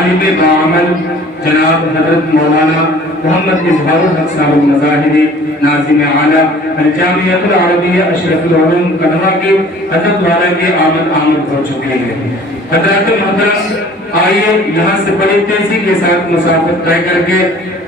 عالم باعمل جناب حضرت مولانا محمد اظہار الحق صاحب المظاہری ناظم اعلیٰ الجامعۃ العربیہ اشرف العلوم کندھا کے حضرت والا کے آمد ہو چکے ہیں۔ حضرات محترم آئیے یہاں سے بڑی تیزی کے ساتھ مسافت طے کر کے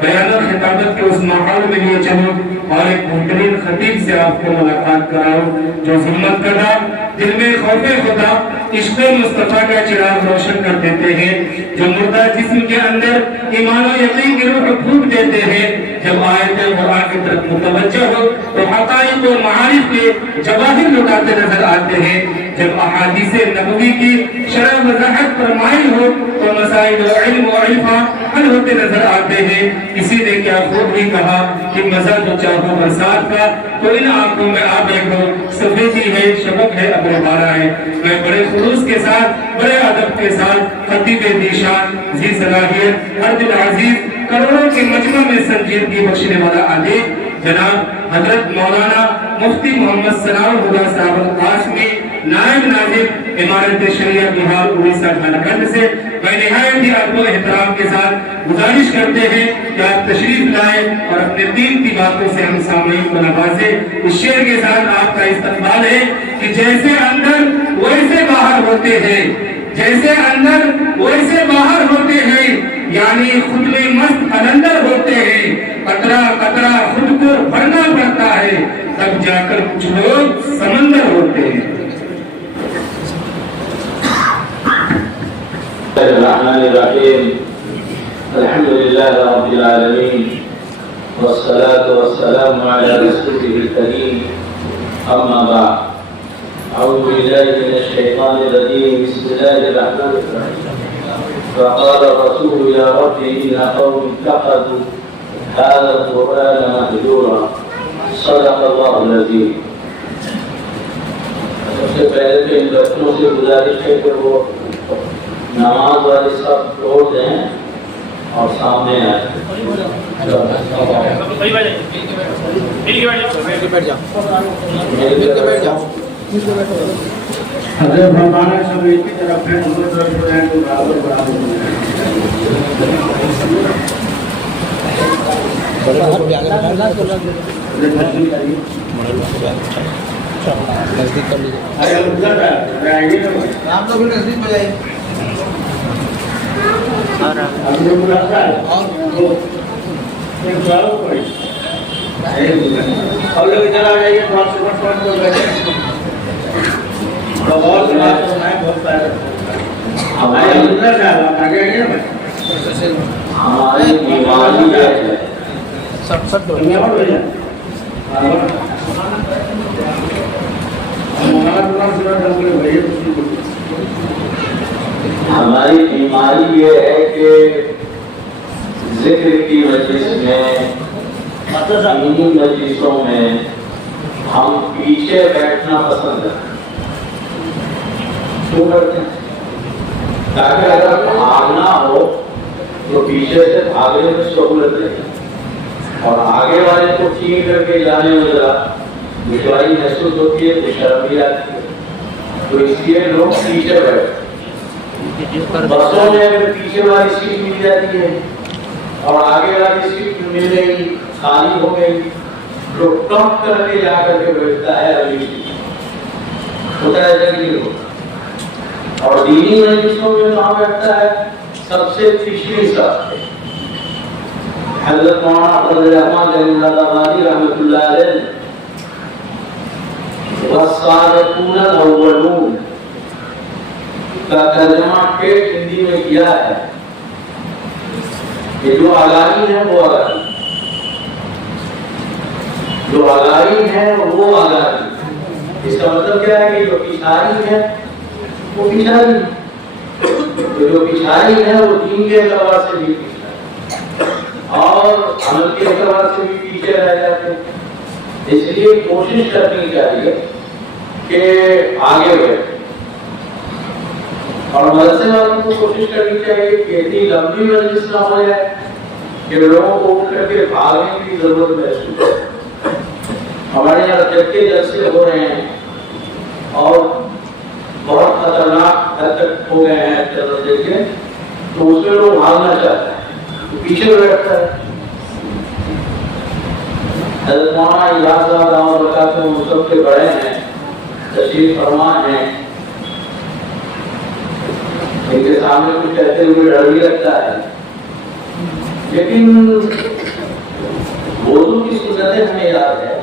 بیان و خطابت کے اس ماحول میں لیے چلوں اور ایک بہترین خطیب سے آپ کو ملاقات کراؤں جو ذمت کردہ دل میں خوف خدا عشق مصطفیٰ کا چراغ روشن کر دیتے ہیں، جو مردہ جسم کے اندر ایمان و یقین کی روح پھونک دیتے ہیں۔ جب آیت قرآن کی طرف متوجہ ہو تو حقائق و معارف کے جواہر لٹاتے نظر آتے ہیں، جب احادیث نبوی کی شرح وضاحت پر مائل ہو تو مسائل علم و عرفہ حل ہوتے نظر آتے ہیں۔ کسی نے کیا خوب ہی کہا کہ مزہ جو چاہو برسات کا تو ان آنکھوں میں آپ دیکھو، سفیدی ہے، شبک ہے، ابر بارہ ہے۔ میں بڑے خلوص کے ساتھ، بڑے ادب کے ساتھ خطیب ذیشان، ذی صلاحیت، ہر دل عزیز، کروڑوں کے مجمع میں سنجیدگی بخشنے والا ادیب جناب حضرت مولانا مفتی محمد ثناء الہدیٰ صاحب القاسمی نائب ناظم امارت شریعہ بہار اڑیسہ جھارکھنڈ سے میں نہایت ہی ادب و احترام کے ساتھ گزارش کرتے ہیں کہ آپ تشریف لائیں اور اپنے قیمتی باتوں سے ہم سامعین کو نوازیں۔ اس شعر کے ساتھ آپ کا استقبال ہے کہ جیسے اندر ویسے باہر ہوتے ہیں، جیسے اندر ویسے باہر ہوتے ہیں، یعنی خود میں مست قلندر ہوتے ہیں، قطرہ قطرہ خود کو بھرنا پڑتا ہے، تب جا کر کچھ لوگ سمندر ہوتے ہیں۔ الرحمن الرحیم الحمدللہ رب العالمین والصلاة والسلام علی رسولہ الکریم اما بعد اعوذ باللہ من الشیطان الرجیم بسم اللہ الرحمن الرحیم وقال الرسول یا رب ان قوم اتخذوا هذا القرآن مهجورا صدق اللہ العظیم۔ سب سے پہلے تو ان بچوں سے گزارش ہے کہ وہ نماز والے سب چھوڑ دیں اور سامنے آئے۔ حضرت فرمانا سب ایک ہی طرف ہے، دوسرے طرف جو ہے تو برابر برابر نزدیک کر لیجیے، آپ لوگ نزدیک ہو جائیے۔ اور لوگ ادھر آ جائیے، ہماری بیماری ہے ہماری بیماری یہ ہے کہ ذکر کی مجلس میں، دینی مجلسوں میں ہم پیچھے بیٹھنا پسند کرتے ہیں۔ کیوں کرتے ہیں؟ تاکہ اگر بھاگنا ہو تو پیچھے سے بھاگنے میں سہولت رہے اور آگے والے کو ٹھیک کر کے جانے میں ذرا دشواری محسوس ہوتی ہے، تو شرم بھی آتی ہے، تو اس لیے لوگ پیچھے بیٹھتے ہیں۔ بسوں میں اگر پیچھے والی سیٹ مل جاتی ہے اور آگے والی سیٹ مل گئی، خالی ہو گئی، لوگ ٹاپ کر کے جا کر کے بیٹھتا ہے، اگلی سیٹ ہوتا ہے جگہ ہو۔ اور دینی مجلسوں میں کہاں بیٹھتا ہے؟ سب سے پچھلی صف۔ حضرت مولانا عبدالرحمن جلیل آبادی رحمۃ اللہ علیہ والسابقون الاولون کا ترجمہ ٹیٹ ہندی میں کیا ہے کہ جو اگائی ہے وہ اگائی، جو اگائی ہے وہ اگائی۔ اس کا مطلب کیا ہے کہ جو پچھائی ہے وہ پچھائی، جو پچھائی ہے وہ دین کے اعتبار سے بھی پچھائی اور عمل کے اعتبار سے بھی پیچھے رہ جاتے ہیں۔ اس لیے کوشش کرنی چاہیے کہ آگے بڑھے، اور مدرسے والوں کو کوشش کرنی چاہیے کہ اتنی لمبی مجلس نہ ہو جائے کہ لوگوں کو اٹھ کر کے بھاگنے کی ضرورت محسوس ہو۔ ہمارے یہاں جب کے جلسے ہو رہے ہیں اور بہت خطرناک حد تک ہو گئے ہیں، چلو دیکھیں تو اس میں لوگ بھاگنا چاہتے ہیں تو پیچھے بیٹھتا ہے. حضرت مولانا الیاس صاحب دامت برکاتہم ہم سب کے بڑے ہیں, تشریف فرما ہیں, ان کے سامنے کچھ کہتے ہوئے ڈر بھی لگتا ہے, لیکن وضو کی سنتیں ہمیں یاد ہے,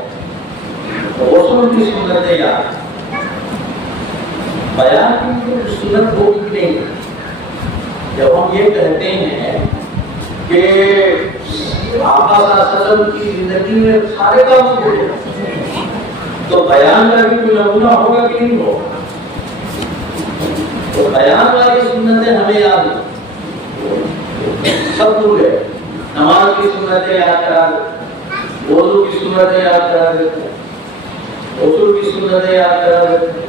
غسل کی سنتیں یاد ہے, بیان کی کوئی سنت ہوگی نہیں. جب ہم یہ کہتے ہیں کہ آقا صلی اللہ علیہ وسلم کی زندگی میں سارے کام ہوئے, تو بیان کا بھی کوئی نمونہ ہوگا کہ نہیں ہوگا؟ تو بیان والی سنتیں ہمیں یاد ہیں, سب بھول گئے. نماز کی سنتیں یاد کرا دیتے, وضو کی سنتیں یاد کرا دیتے, غسل کی سنتیں یاد کرا دیتے,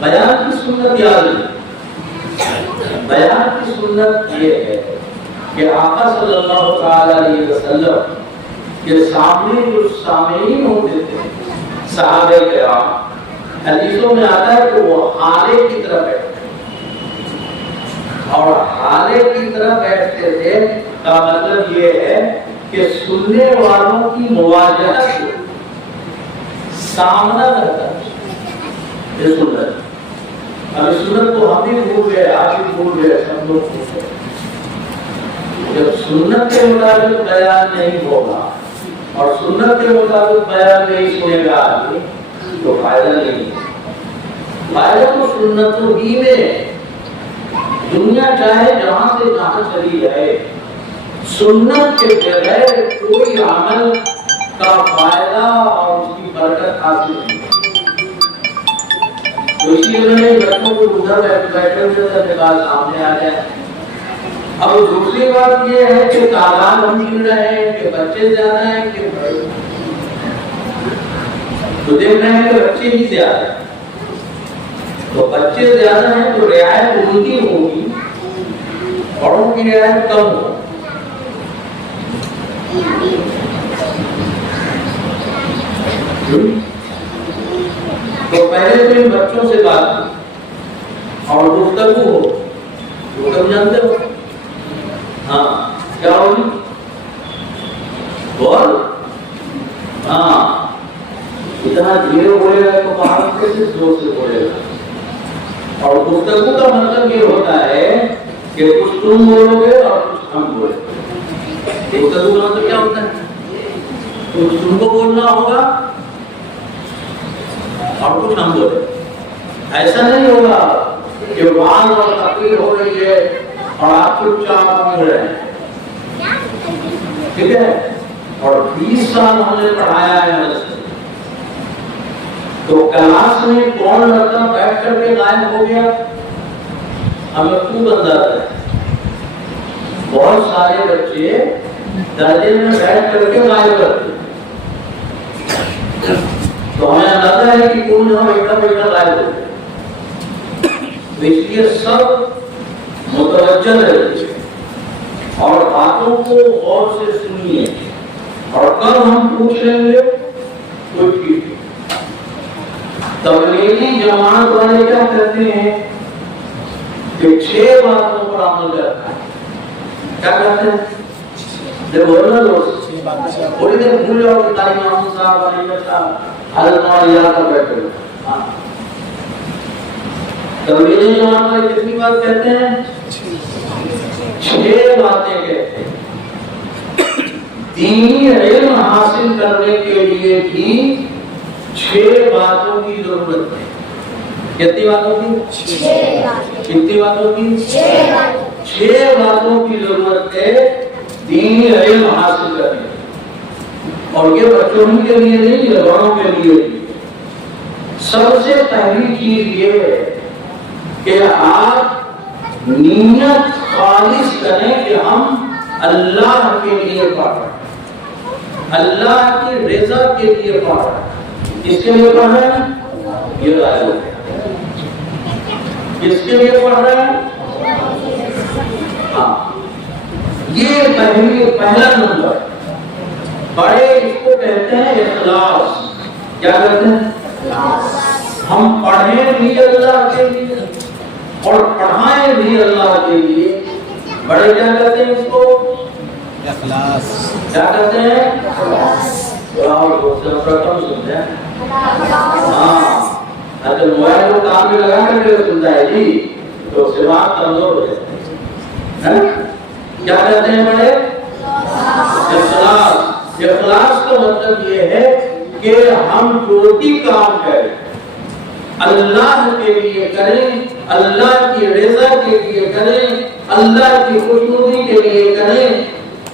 بیان کی سنت یاد نہیں. بیان کی سنت یہ ہے کہ آقا صلی اللہ تعالی علیہ وسلم کے سامنے جو سامعین ہوتے تھے صحابہ کرام, حدیثوں میں آتا ہے کہ وہ حالے کی طرح بیٹھتے, اور حالے کی طرح بیٹھتے تھے کا مطلب یہ ہے کہ سننے والوں کی مواجہت سامنا رہتا ہے. یہ سنت, اب سنت تو ہم بھی بھول گئے, آپ بھی بھول گئے, سب لوگ بھول گئے. جب سنت کے مطابق بیان نہیں ہوگا اور سنت کے مطابق بیان نہیں سنے گا آدمی تو فائدہ نہیں. فائدہ تو سنتوں ہی میں, دنیا چاہے جہاں سے جہاں چلی جائے, سنت کے بغیر کوئی عمل کا فائدہ اور اس کی برکت حاصل نہیں. تو اس لیے میں نے بچوں کو ادھر بیٹھے ہوئے تھے, بات سامنے آ جائے. اب دوسری بات یہ ہے کہ تعداد ہم گن رہے ہیں کہ بچے زیادہ ہیں کہ تو دیکھ رہے ہیں کہ بچے ہی زیادہ ہیں. تو بچے زیادہ ہیں تو رعایت ان کی ہوگی, بڑوں کی رعایت کم ہوگی. تو پہلے تو ان بچوں سے بات اور گفتگو ہو, گفتگو جانتے ہو, ہاں کیا ہوگی, بول, ہاں اتنا دھیرے بولے گا تو باہر کیسے زور سے بولے گا. اور گفتگو کا مطلب یہ ہوتا ہے کہ کچھ تم بولو گے اور کچھ ہم بولیں گے. گفتگو کا مطلب کیا ہوتا ہے, کچھ تم کو بولنا ہوگا اور کچھ ہم بولیں. ایسا نہیں ہوگا کہ وعظ اور تقریر ہو رہی ہے اور آپ چپ چاپ سمجھ رہے ہیں, ٹھیک ہے, اور 20 سال ہم نے پڑھایا ہے مدرسے, تو کلاس میں کون لڑکا بیٹھ کر کے غائب ہو گیا ہمیں خوب اندازہ ہے. بہت سارے بچے درجے میں بیٹھ کر کے غائب کرتے, تو ہمیں اندازہ ہے کہ کون جہاں بیٹھا بیٹھا غائب ہو گیا. اس لیے سب متوجہ رہیے اور باتوں کو غور سے سنیے, اور کل ہم پوچھ لیں گے کوئی ٹھیک. تبلیغی جماعت والے کیا کہتے ہیں کہ 6 باتوں پر عمل کرنا ہے. کیا کہتے ہیں, جب بولنا دوست تھوڑی دیر بھول جاؤ کہ تاریخ محمد صاحب علی صاحب حضرت مولانا کا بیٹھے ہوئے. تبلیغی جماعت والے کتنی بات کہتے ہیں, 6 باتیں کہتے ہیں. دینی علم حاصل کرنے کے لیے بھی 6 باتوں کی ضرورت ہے. کتنی باتوں کی, کتنی باتوں کی, 6 باتوں کی ضرورت ہے دینی علم حاصل کرنے کی. اور یہ بچوں کے لیے نہیں, یہ بڑوں کے لیے بھی. سب سے پہلی چیز یہ ہے کہ آپ نیت خالص کریں کہ ہم اللہ کے لیے پڑھ رہے ہیں, اللہ کی رضا کے لیے پڑھ رہے ہیں. کس کے لیے پڑھ رہے ہیں, یہ غائب ہو گیا. کس کے لیے پڑھ رہے ہیں, ہاں یہ پہلا نمبر. بڑے اس کو کہتے ہیں اخلاص. کیا کہتے ہیں, ہم پڑھیں بھی اللہ کے لیے اور پڑھائیں بھی اللہ کے لیے, بڑے کیا کہتے ہیں اس کو؟ اخلاص. کیا کہتے ہیں؟ پرتم سنتے ہیں. ہاں اچھا موبائل کو کام میں لگا کر کے سنتا ہے جی تو اس سے بات کمزور ہو جاتی ہے. کیا کہتے ہیں بڑے؟ اخلاص. اخلاص کا مطلب یہ ہے کہ ہم جو بھی کام کریں اللہ کے لیے کریں, اللہ کی رضا کے لیے کریں, اللہ کی خوشنودی کے لیے کریں,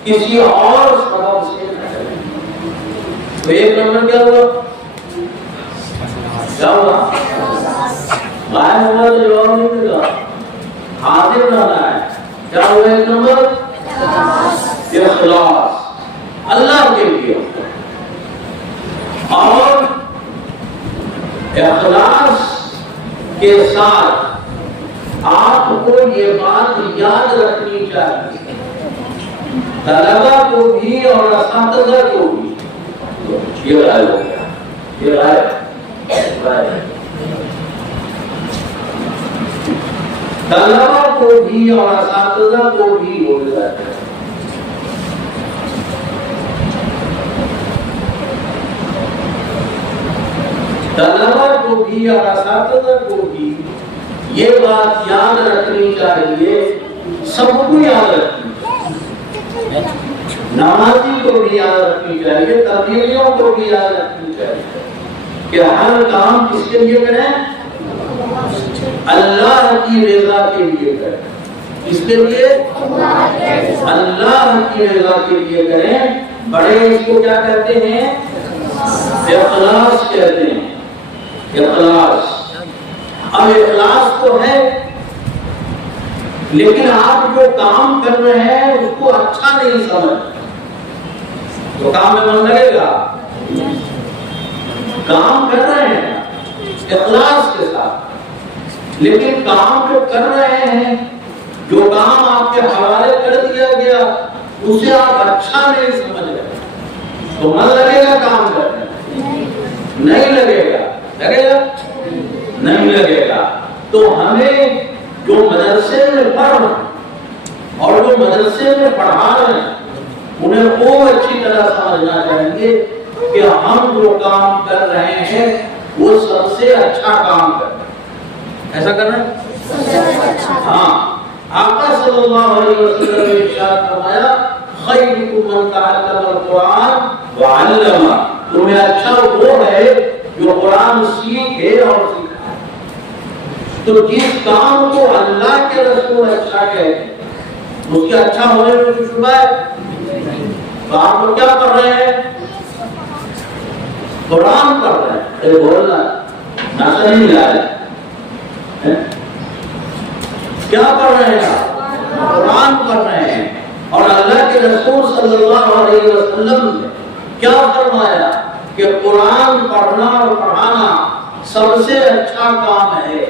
کسی اور سبب سے نہ کریں. تو ایک نمبر کیا ہوا؟ کیا ہوا؟ غائب ہوا تو جواب نہیں ملا, حاضر رہنا ہے. کیا ہوا ایک نمبر؟ اخلاص اللہ کے لیے. اور اخلاص کے ساتھ آپ کو یہ بات یاد رکھنی چاہیے, طلبہ کو بھی اور اساتذہ کو بھی. یہ رائے ہو گیا, یہ رائے طلبہ کو بھی اور اساتذہ کو بھی ہو جاتا ہے. طلبہ کو بھی اور اساتذہ کو بھی یہ بات یاد رکھنی چاہیے, سب کو یاد رکھنی چاہیے, نمازی کو بھی یاد رکھنی چاہیے, تبلیغیوں کو بھی یاد رکھنی چاہیے کہ ہر کام کس کے لیے کریں؟ اللہ کی رضا کے لیے کریں. کس کے لیے؟ اللہ کی رضا کے لیے کریں. بڑے اس کو کیا کہتے ہیں؟ اخلاص کہتے ہیں. اخلاص. اب اخلاص تو ہے لیکن آپ جو کام کر رہے ہیں اس کو اچھا نہیں سمجھ تو کام میں من لگے گا؟ کام کر رہے ہیں اخلاص کے ساتھ, لیکن کام جو کر رہے ہیں, جو کام آپ کے حوالے کر دیا گیا اسے آپ اچھا نہیں سمجھ رہے تو من لگے گا کام کرنے؟ نہیں لگے گا. لگے گا؟ نہیں لگے گا. تو ہمیں جو مدرسے میں پڑھ رہے ہیں اور جو مدرسے میں پڑھا رہے ہیں انہیں خوب اچھی طرح سمجھنا چاہیے کہ ہم جو کام کر رہے ہیں وہ سب سے اچھا کام کر رہے ہیں. ایسا کر رہے ہیں؟ ہاں. آقا صلی اللہ علیہ وسلم نے ارشاد فرمایا خیرکم من تعلم القرآن وعلمہ. تمہیں اچھا وہ ہے جو قرآن سیکھے اور سکھائے. تو جس کام کو اللہ کے رسول اچھا کہتے ہیں اس کے اچھا ہونے میں کچھ شبہ ہے؟ تو آپ لوگ کیا پڑھ رہے ہیں؟ قرآن پڑھ رہے ہیں. ارے بولنا ناسا نہیں ملا ہے. کیا پڑھ رہے ہیں؟ قرآن پڑھ رہے ہیں. اور اللہ کے رسول صلی اللہ علیہ وسلم نے کیا فرمایا کہ قرآن پڑھنا اور پڑھانا سب سے اچھا کام ہے.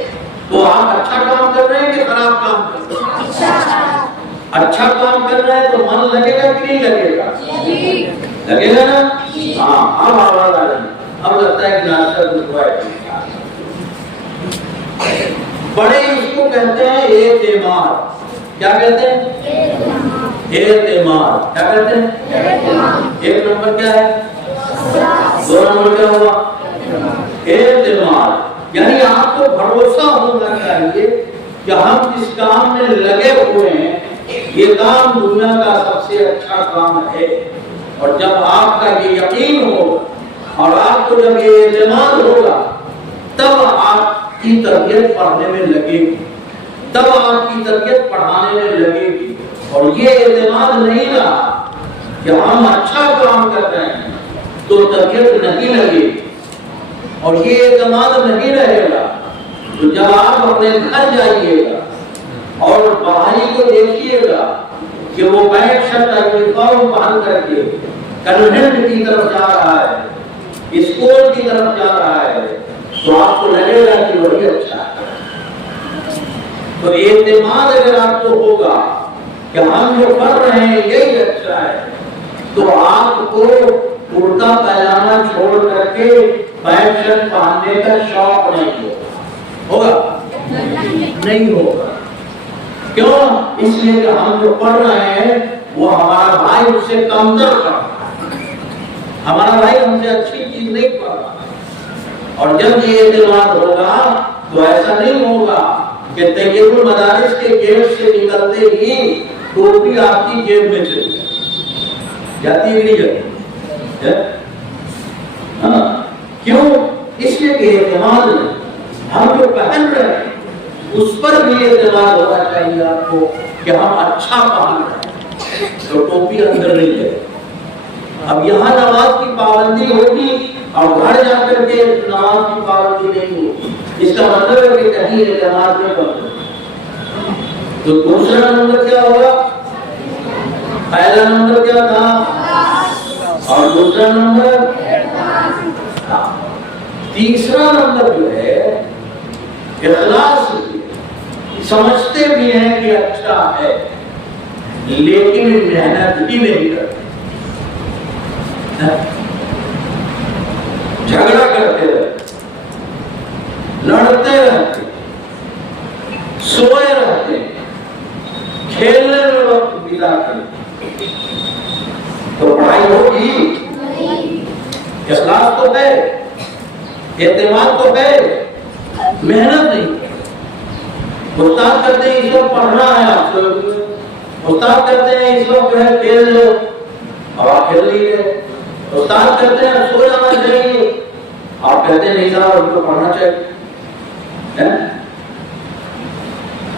تو آپ اچھا کام کر رہے ہیں کہ خراب کام کر رہے ہیں؟ اچھا کام کر رہے ہیں تو من لگے گا کہ نہیں لگے گا؟ لگے گا نا. ہاں اب آواز آ رہی ہے. اب لگتا ہے کہ ناشتہ بڑے اس کو کہتے ہیں اعتماد. کیا کہتے ہیں؟ اعتماد. کیا کہتے ہیں؟ ایک نمبر کیا ہے؟ دو نمبر کیا ہوا؟ اعتماد. یعنی آپ کو بھروسہ ہونا چاہیے کہ ہم جس کام میں لگے ہوئے ہیں یہ کام دنیا کا سب سے اچھا کام ہے. اور جب آپ کا یہ یقین ہوگا اور آپ کو جب یہ اعتماد ہوگا تب آپ کی تربیت پڑھنے میں لگے گی, تب آپ کی تربیت پڑھانے میں لگے گی. اور یہ اعتماد نہیں رہا کہ ہم اچھا کام کر رہے ہیں تو تربیت نہیں لگے گی, اور یہ اعتماد نہیں رہے گا تو جب آپ اپنے گھر جائیے گا اور بھائی کو دیکھیے گا کہ وہ پینٹ شرٹ یونیفارم پہن کر کے کنوینٹ کی طرف جا رہا ہے, اسکول کی طرف جا رہا ہے, تو آپ کو لگے گا کہ وہی اچھا ہے. تو اعتماد اگر آپ کو ہوگا کہ ہم جو کر رہے ہیں یہی اچھا ہے تو آپ کو کرتا پائجامہ چھوڑ کر کے پینٹ شرٹ پہننے کا شوق نہیں ہوگا. نہیں ہوگا. کیوں؟ اس لیے کہ ہم جو پڑھ رہے ہیں وہ ہمارا بھائی اس سے کمتر پڑھ رہا ہے، ہمارا بھائی ہم سے اچھی چیز نہیں پڑھ رہا ہے۔ اور جب یہ اعتماد ہوگا تو ایسا نہیں ہوگا کہ طیب المدارس کے گیٹ سے نکلتے ہی ٹوپی آپ کی جیب میں چلی جاتی ہے، نہیں جاتی؟ ہاں، کیوں؟ اس لیے کہ اعتماد ہم جو پہن رہے ہیں اس پر بھی اعتماد ہونا چاہیے آپ کو کہ ہم اچھا پہن رہے ہیں تو ٹوپی اندر نہیں جائے۔ اب یہاں نماز کی پابندی ہوگی اور گھر جا کر کے نماز کی پابندی نہیں ہوگی، اس کا مطلب ہے کہ کہیں اعتماد نہیں کرتے۔ تو دوسرا نمبر کیا ہوگا؟ پہلا نمبر کیا تھا اور دوسرا نمبر، تیسرا نمبر جو ہے اخلاص۔ سمجھتے بھی ہیں کہ اچھا ہے لیکن محنت ہی نہیں کرتے، جھگڑا کرتے رہتے، لڑتے رہتے، سوئے رہتے، کھیلنے میں وقت بتاتے، تو پڑھائی ہوگی؟ اخلاص تو ہے، اعتماد تو ہے، محنت نہیں۔ استاد کہتے ہیں اس وقت پڑھنا ہے آپ کو، استاد کہتے ہیں اس وقت جو ہے کھیل لو، اب آپ کھیل لیجیے۔ استاد کہتے ہیں سو جانا چاہیے، آپ کہتے ہیں نہیں صاحب آپ کو پڑھنا چاہیے۔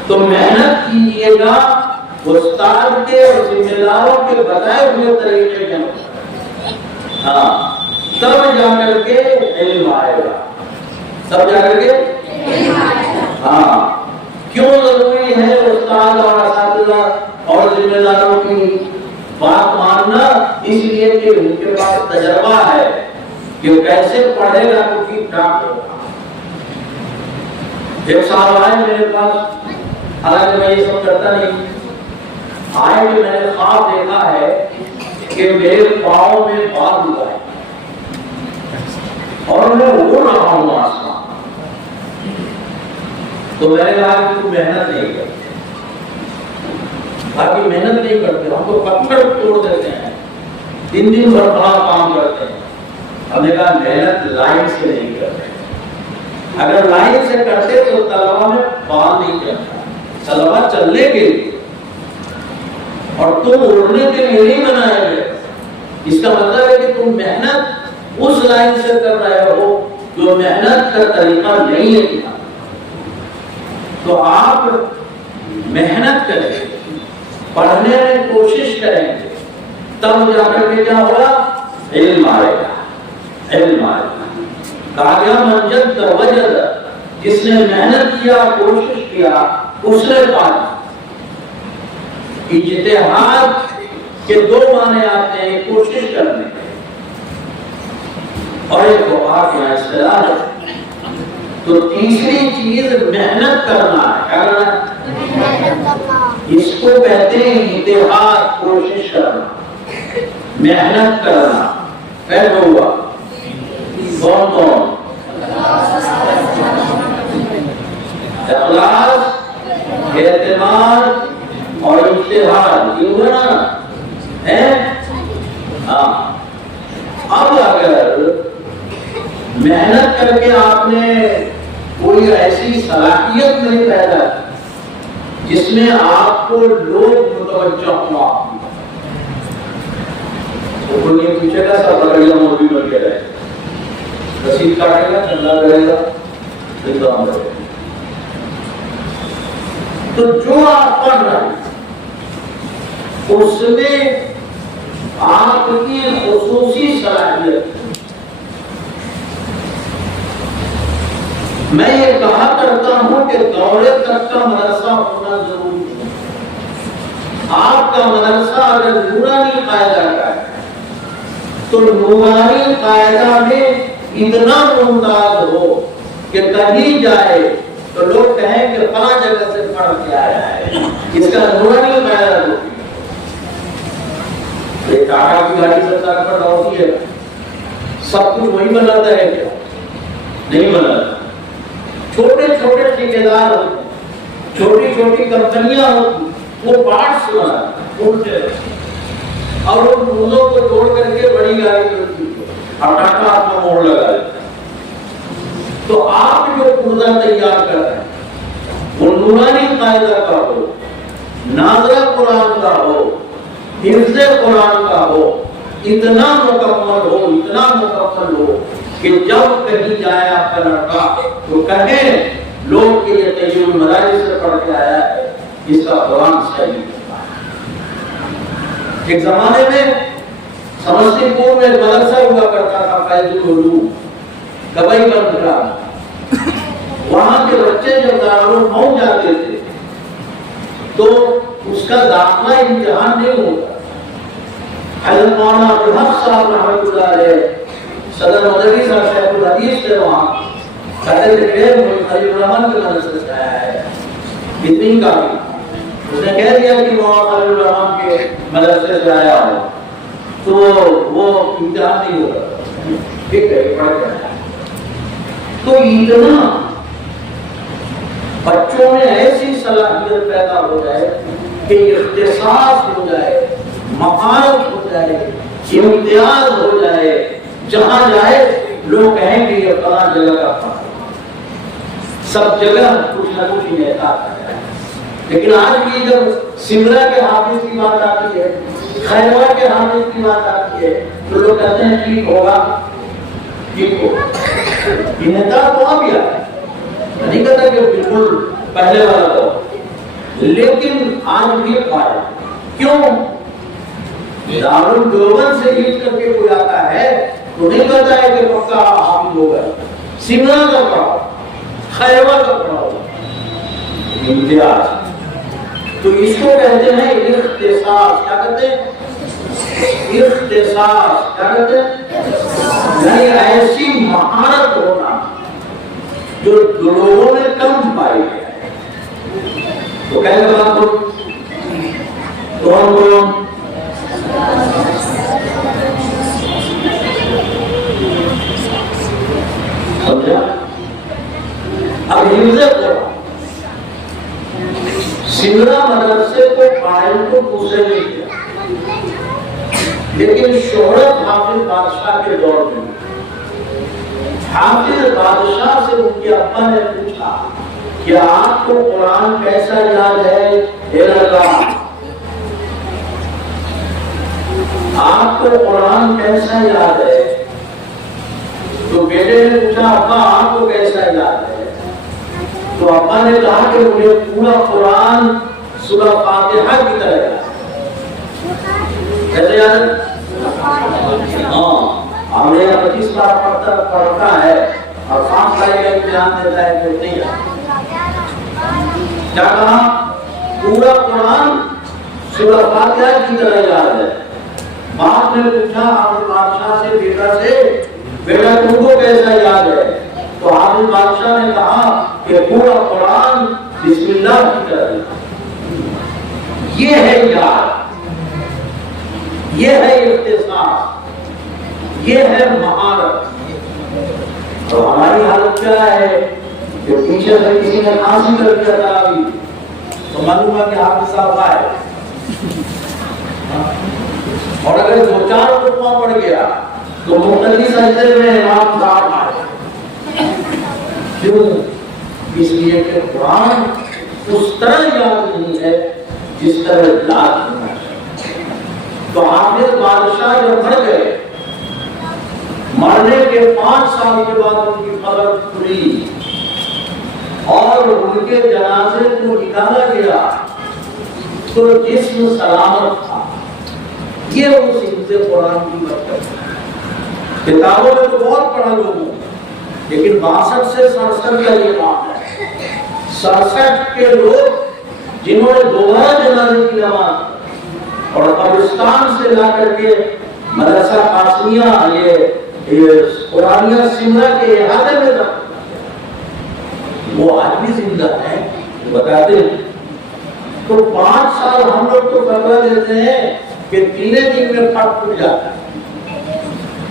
تو محنت کیجیے گا استاد کے اور ذمہ داروں کے بتائے ہوئے طریقے کے اندر، ہاں، تب جا کر کے علم آئے گا، تب جا کر کے علم آئے گا۔ ہاں، کیوں ضروری ہے استاد اور اساتذہ اور ذمہ داروں کی بات ماننا؟ اس لیے کہ ان کے پاس تجربہ ہے کہ کیسے پڑھے گا تو ٹھیک ٹھاک ہوگا۔ ایک صاحب آئے میرے پاس، حالانکہ میں یہ سب کرتا نہیں، آئے کہ میں نے خواب دیکھا ہے کہ میرے پاؤں میں بال اگائے اور میں اڑ رہا ہوں آسمان۔ تو میں نے کہا کہ تم محنت نہیں کرتے، باقی محنت نہیں کرتے، ہم تو پکڑ توڑ دیتے ہیں، دن دن بھر بڑا کام کرتے ہیں۔ ہم نے کہا محنت لائن سے نہیں کرتے، اگر لائن سے کرتے تو طلبہ میں بال نہیں چلتا، طلبہ چلنے کے لیے اور تم اڑنے کے لیے نہیں بنایا گیا۔ اس کا مطلب ہے کہ تم محنت اس لائن سے کر رہے ہو جو محنت کا طریقہ نہیں ہے۔ تو آپ محنت کریں، پڑھنے میں کوشش کریں گے، تب جا کر کے کیا ہوگا؟ علم آئے گا، علم آئے گا۔ کہا گیا منجد وجد، جس نے محنت کیا، کوشش کیا، اس نے پایا۔ اجتہاد کے دو معنی آتے ہیں، کوشش کرنے اور ایک بات یہاں اصطلاح ہے۔ تو تیسری چیز محنت کرنا ہے، کیا کرنا ہے؟ اس کو کہتے ہیں اجتہاد، کوشش کرنا، محنت کرنا۔ کیسے ہوا؟ کون کون؟ اخلاص، اعتماد اور اجتہاد، یہ ہوا نا ہے؟ ہاں۔ اب اگر محنت کر کے آپ نے کوئی ایسی صلاحیت نہیں پیدا کی جس میں آپ کو لوگ متوجہ ہوا، تو کوئی یہ پوچھے گا سب بڑھیا موضوع بن کے رہے، رسید کاٹے گا، چندہ کرے گا، انتظام کرے گا۔ تو جو آپ پڑھ رہے ہیں اس میں آپ کی خصوصی صلاحیت، میں یہ کہا کرتا ہوں کہ دورے تک کا مدرسہ ہونا ضروری ہے۔ آپ کا مدرسہ اگر نورانی قاعدہ کا ہے تو نورانی قاعدہ میں اتنا ممتاز ہو کہ کہیں جائے تو لوگ کہیں کہ فلاں جگہ سے پڑھ کے آیا ہے، اس کا نورانی قاعدہ ہوتی ہے۔ یہ ٹاٹا کی گاڑی سرکار پر ہوتی ہے، سب کچھ وہی بناتا ہے کیا؟ نہیں بناتا، چھوٹے چھوٹے ٹھیکیدار ہوتے ہیں چھوٹی چھوٹی کمپنیاں ہوتی وہ پارٹس بناتے اور ان پرزوں کو توڑ کر کے بڑی گاڑی بنتی اور ٹاٹا آپ کو موڑ لگا دیتا۔ تو آپ جو پرزہ تیار کر رہے ہیں وہ نورانی قاعدہ کا ہو، ناظرہ قرآن کا ہو، حفظ قرآن کا ہو، اتنا مکمل ہو کہ جب کہیں جائے آپ کا لڑکا تو کہیں لوگ کہ یہ تیجر المدارس سے پڑھ کے آیا ہے، اس کا قرآن صحیح ہے۔ ایک زمانے میں سمستی پور میں مدرسہ ہوا کرتا تھا فیض العلوم کبئی بندرا، وہاں کے بچے جب دارالعلوم جاتے تھے تو اس کا داخلہ امتحان نہیں ہوتا۔ حضرت مولانا عبدالحق صاحب رحمۃ اللہ علیہ صدر مدرس اور شیخ الحدیث تھے، وہاں کہتے تھے خلیل الرحمن کے مدرسے سے آیا ہے، اتنی کافی۔ اس نے کہہ دیا کہ مولانا خلیل الرحمن کے مدرسے سے آیا ہو تو وہ امتحان نہیں ہوگا، ٹھیک ہے پڑھ جائے۔ تو اتنا بچوں میں ایسی صلاحیت پیدا ہو جائے کہ اختصاص ہو جائے، مہارت ہو جائے، امتیاز ہو جائے، جہاں جائے لوگ کہیں کہ یہ فلاں جگہ کا فلاں، سب جگہ کچھ نہ کچھ انعطا کر جائے۔ لیکن آج بھی جب سمرا کے حافظ کی بات آتی ہے، خیروا کے حافظ کی بات آتی ہے تو لوگ کہتے ہیں ٹھیک ہوگا، ٹھیک ہوگا۔ انعطا تو آ گیا، نہیں کہتا کہ بالکل پہلے والا ہو، لیکن آج بھی پائے کیوں؟ دارالدیوبند سے ہیل کر کے کوئی آتا ہے تو نہیں کہتا ہے کہ پکا حافظ ہوگا، سمرا کا پڑھاؤ، خیروا کا پڑھاؤ، امتیاز۔ تو اس کو کہتے ہیں اختصاص۔ کیا کہتے ہیں؟ اختصاص۔ کیا کہتے ہیں؟ یعنی ایسی مہارت ہونا جو لوگوں نے کم پائی ہے۔ تو کہنے کا مطلب کون سمجھا؟ اب حفظ قرآن سمرا مدرسے کو قائم کو دوسرے نہیں کیا، لیکن شہرت حافظ بادشاہ کے دور میں حافظ بادشاہ سے ان کے ابا نے پوچھا کہ آپ کو قرآن کیسا یاد ہے؟ اے اللہ، آپ کو قرآن کیسا یاد ہے؟ تو بیٹے نے پوچھا ابا آپ کو کیسا یاد ہے؟ تو ابا نے کہا کہ مجھے پورا قرآن سورہ فاتحہ کی طرح یاد ہے۔ کیسے یاد ہے؟ ہاں، ہم نے 25 بار پڑھتا ہے اور 5 بار کا امتحان دیتا ہے کہ نہیں یاد۔ کیا کہا؟ پورا قرآن سورہ فاتحہ کی طرح یاد ہے۔ باپ نے پوچھا حافظ بادشاہ سے بیٹا تم کو کیسا یاد ہے؟ تو حافظ بادشاہ نے کہا کہ پورا قرآن بسم اللہ کی طرح۔ یہ ہے یاد، یہ ہے اختصاص، یہ ہے مہارت۔ اور ہماری حالت کیا ہے کہ پیچھے سے کسی نے کھانسی کر دیا تھا ابھی تو معلوم ہے کہ حافظ صاحب آئے، اور اگر 2-4 رکوع پڑ گیا تو مقتدی سجدے میں امام صاحب آئے۔ کیوں؟ اس لیے کہ قرآن اس طرح یاد نہیں ہے جس طرح یاد ہونا چاہیے۔ تو حافظ بادشاہ جب مر گئے، مرنے کے 5 سال کے بعد ان کی قبر کھلی اور ان کے جنازے کو نکالا گیا تو جسم سلامت تھا۔ یہ اس حفظ قرآن کی برکت ہے۔ کتابوں میں تو بہت پڑھا لوگوں، لیکن 62 سے 67 کا یہ کام ہے۔ 67 کے لوگ جنہوں نے دوبارہ جنازے کی نماز اور قبرستان سے لا کر کے مدرسہ قاسمیہ یہ قرآنیہ سمرا کے احاطے میں رکھ، وہ آج بھی زندہ ہیں، بتاتے ہیں۔ تو 5 سال ہم لوگ تو فتویٰ دیتے ہیں کہ 3 دن میں پھٹ پھٹ جاتا ہے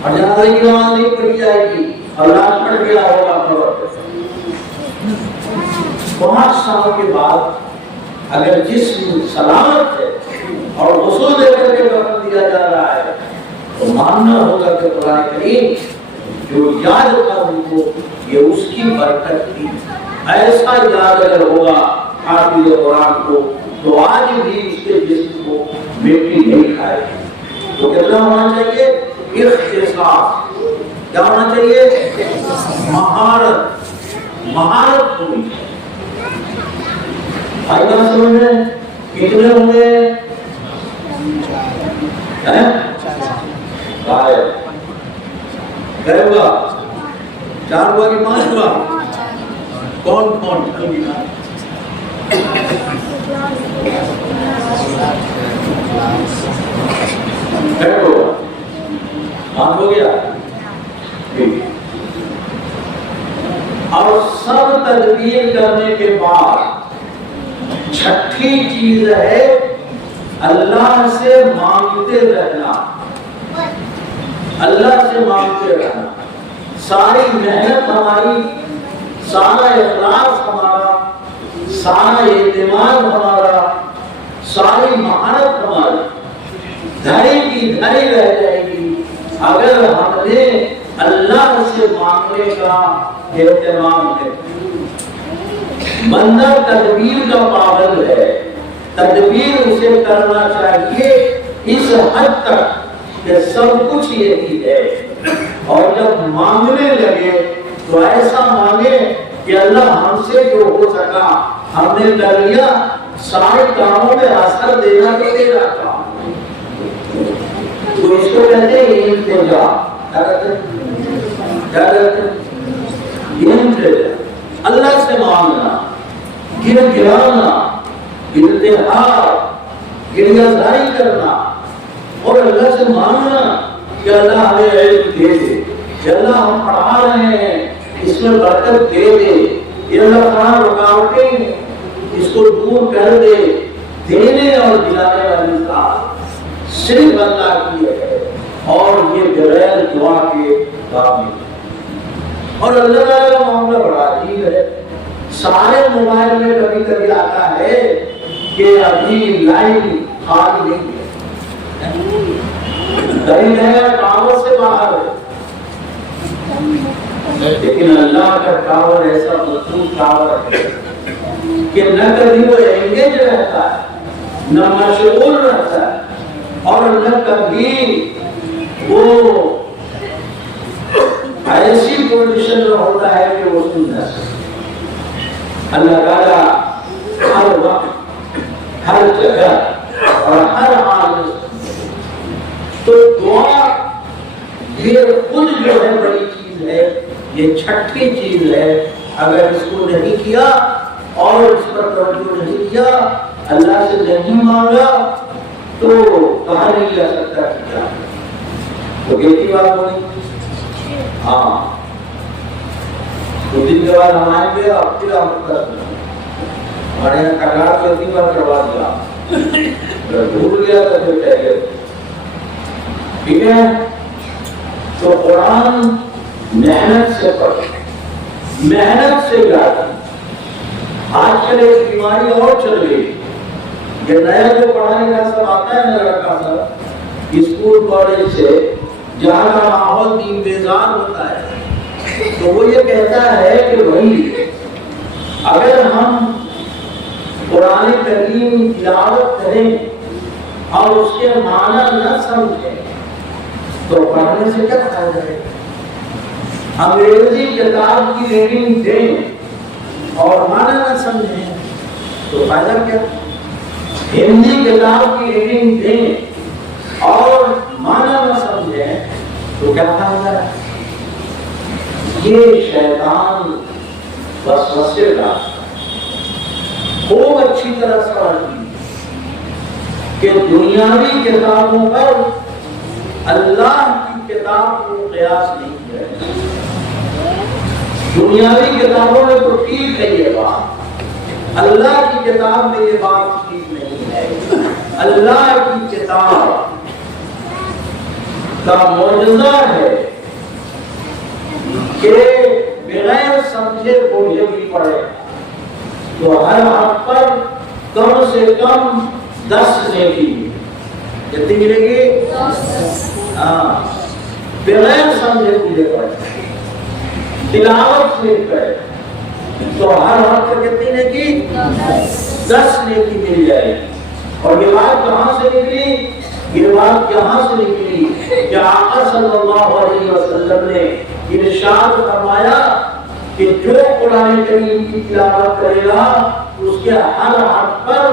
اور جنازے کی نماز نہیں پڑھی جائے گی اور لاش پڑ گیا ہوگا خبر۔ 5 سال کے بعد اگر جسم سلامت ہے اور غسل دے کر کے دفن دیا جا رہا ہے تو ماننا ہوگا کہ قرآن کریم جو یاد تھا ان کو یہ اس کی برکت تھی. ایسا یاد اگر ہوگا حافظ قرآن کو تو آج بھی اس کے جسم کو مٹی نہیں کھائے. تو کتنا ہونا چاہیے؟ اختصاص. کیا ہونا چاہیے؟ مہارت ہونی چاہیے. بھائی بات سمجھ رہے ہیں؟ کتنے ہوں گے؟ کیا ہوگا؟ 4 ہوا کہ 5 ہوا؟ کون کون؟ ہو گیا. اور سب تدبیر کرنے کے بعد چھٹی چیز ہے اللہ سے مانگتے رہنا. اللہ سے مانگتے رہنا. ساری محنت ہماری، سارا اخلاص ہمارا، سارا اعتماد ہمارا، ساری مہارت ہماری دھری کی دھری رہ جائے گی اگر ہم نے اللہ سے مانگنے کا اہتمام ہے. بندہ تدبیر کا پابند ہے، تدبیر اسے کرنا چاہیے اس حد تک کہ سب کچھ یہی ہے. اور جب مانگنے لگے تو ایسا مانگے کہ اللہ ہم سے جو ہو سکا ہم نے کر لیا. سارے کاموں میں اثر دینا تو دے رہا تھا. تو اس کو کہتے ہیں انتظام. کیا کہتے ہیں؟ اللہ سے مانگنا، گرانا، ارتحاب، گریازاری کرنا اور اللہ سے مانگنا کہ اللہ ہمیں علم دے دے، کہ اللہ ہم پڑھا رہے ہیں اس میں برکت دے دے، یہ اللہ فلاں رکاوٹیں اس کو دور کر دے. دینے اور دلانے والی ذات صرف اللہ کی ہے اور یہ بغیر دعا کے کام نہیں. اور اللہ تعالیٰ کا معاملہ بڑا عجیب ہے. سارے موبائل میں کبھی کبھی آتا ہے کہ ابھی لائن خالی نہیں ہے، کہیں ہے ٹاور سے باہر ہے. لیکن اللہ کا ٹاور ایسا مضبوط ٹاور ہے کہ نہ کبھی وہ انگیج رہتا ہے نہ مشغول رہتا ہے اور نہ کبھی وہ ایسی پوزیشن میں ہوتا ہے کہ وہ سن نہ سکے. اللہ تعالیٰ ہر وقت، ہر جگہ اور ہر حال میں. تو دعا یہ خود جو ہے بڑی چیز ہے، یہ چھٹی چیز ہے. اگر اس کو نہیں کیا اور اس پر توجہ نہیں کیا، اللہ سے نہیں مانگا تو کہا نہیں جا سکتا کیا. تو یہ بات ہوئی. ہاں دو دن کے بعد ہم آئیں گے اور پھر ہم ہمارے یہاں کٹار سے 3 بار کروا دیا، بھول گیا تو پھر کہہ گئے. ٹھیک ہے. تو قرآن محنت سے پڑھ، محنت سے یاد. آج کل ایک بیماری اور چل گئی. یہ نیا جو پڑھانے کا سب آتا ہے نا لڑکا سب اسکول کالج سے، جہاں کا ماحول دین بیزار ہوتا ہے، تو وہ یہ کہتا ہے کہ بھائی اگر ہم قرآن کریم تلاوت کریں اور اس کے معنی نہ سمجھیں تو پڑھنے سے کیا فائدہ ہے. انگریزی کتاب کی ریڈنگ دیں اور معنی نہ سمجھیں تو فائدہ کیا. ہندی کتاب کی ریڈنگ دیں اور معنی نہ سمجھیں تو کیا فائدہ ہے. یہ شیطان وسوسے کا خوب اچھی طرح سوال کی کہ دنیاوی کتابوں پر اللہ کی کتاب کو قیاس نہیں کیا. دنیاوی کتابوں میں تو ٹھیک ہے یہ بات، اللہ کی کتاب میں یہ بات ٹھیک نہیں ہے. اللہ کی کتاب کا معجزہ ہے کہ بغیر سمجھے بوجھے بھی پڑے. تو ہر حرف پر کم سے کم 10 نیکی کتنی ملے گی؟ 10. ہاں بغیر سمجھے پورے پڑھے تلاوت سے پڑھے تو ہر حرف پر کتنی نیکی؟ 10 نیکی مل جائے گی. اور یہ بات کہاں سے نکلی؟ یہ بات یہاں سے نکلی کہ آقا صلی اللہ علیہ وسلم نے ارشاد فرمایا کہ جو قرآن کریم کی تلاوت کرے گا اس کے ہر حرف پر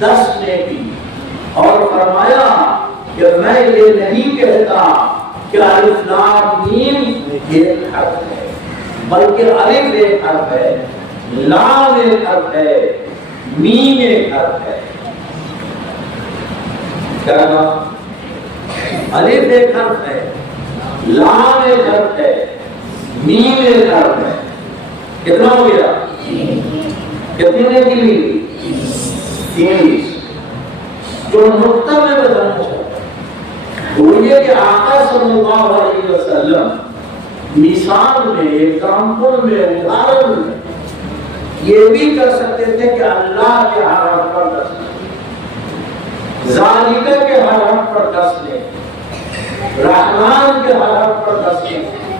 10 نیکی. اور فرمایا کہ میں یہ نہیں کہتا کہ الف لام میم ایک حرف ہے، بلکہ الف ایک حرف ہے، لام ایک حرف ہے، میم ایک حرف ہے. کہنا الف ایک حرف ہے، لام ایک حرف ہے، میم ایک حرف ہے. کتنا ہو گیا؟ کتنے نے کی لی؟ 30. جو نقطہ میں بتانا چاہتا وہ یہ کہ آقا صلی اللہ علیہ وسلم مثال میں، ایگزامپل میں، ادھارن میں یہ بھی کر سکتے تھے کہ اللہ کے ہر حرف پر 10 نیکی، ذالکہ کے ہر حرف پر 10 نیکی، رحمان کے ہر حرف پر 10 نیکی،